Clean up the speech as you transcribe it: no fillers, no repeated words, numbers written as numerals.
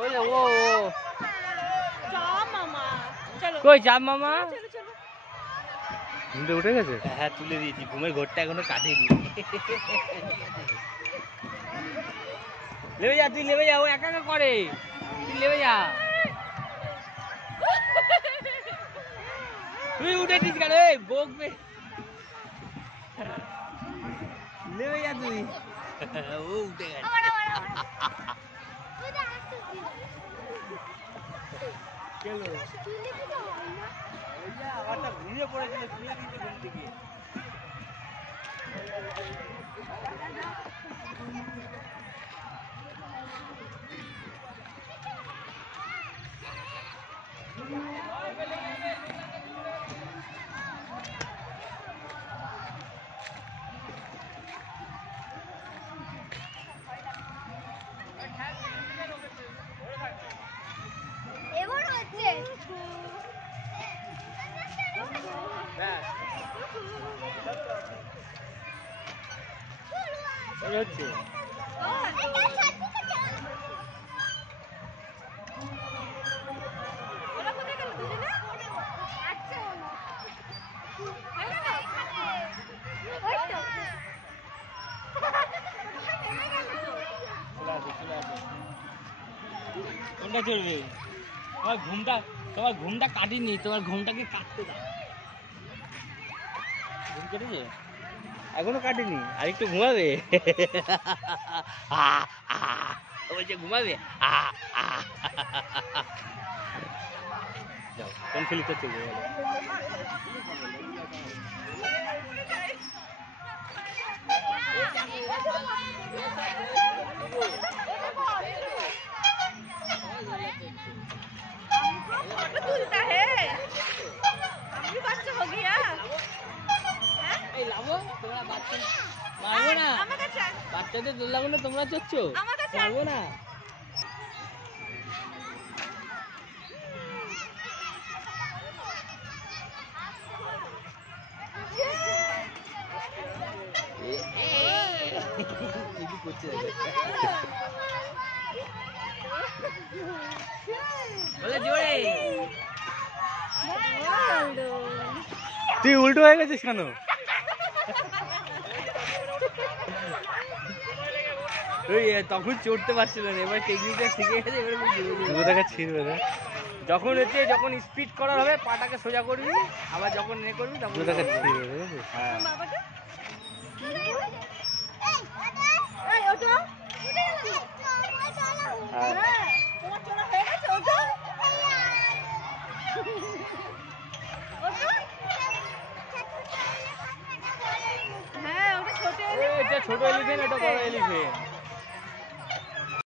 ওই ও কই চাপ মামা ঘুমতে উঠে গেছে? হ্যাঁ তুলে দিয়েছি, ঘুমের ঘোরটা এখনো কাটেনি। লেবে যা তুই, লেবে যা, ও একা একা করে, তুই লেবে যা। তুই উঠেছিস কেন? বকবে, লেবে যা তুই। ও উঠে গেছে। আমারটা ঘুমিয়ে পড়েছিল, তুলে দিয়েছি ঘুম থেকে। হচ্ছে কোনটা চলবে? তোমার ঘুমটা কাটেনি, তোমার ঘুমটাকে কাটতে দাও। ঘুম কেটেছে? এখনো কাটেনি, আরেকটু ঘুমাবে। বলছে ঘুমাবে। যাও, কোন ফিলিপটা চলবে বলো? মারবো না, বাচ্চাদের দোলনাগুলো তোমরা চড়ছ, মারবো না। তুই উল্টো হয়ে গেছিস কেন? তখন চড়তে পারছিল না, এবার টেকনিকটা শিখে গেছে, এবার ছিড়বে না। যখন হচ্ছে, যখন স্পিড করার হবে পাটাকে সোজা করবি, আবার যখন এ করবি তখন তাকে ছিড়বে। হ্যাঁ ছোট এলিফেন্ট, এটা বড় এলিফেন্ট।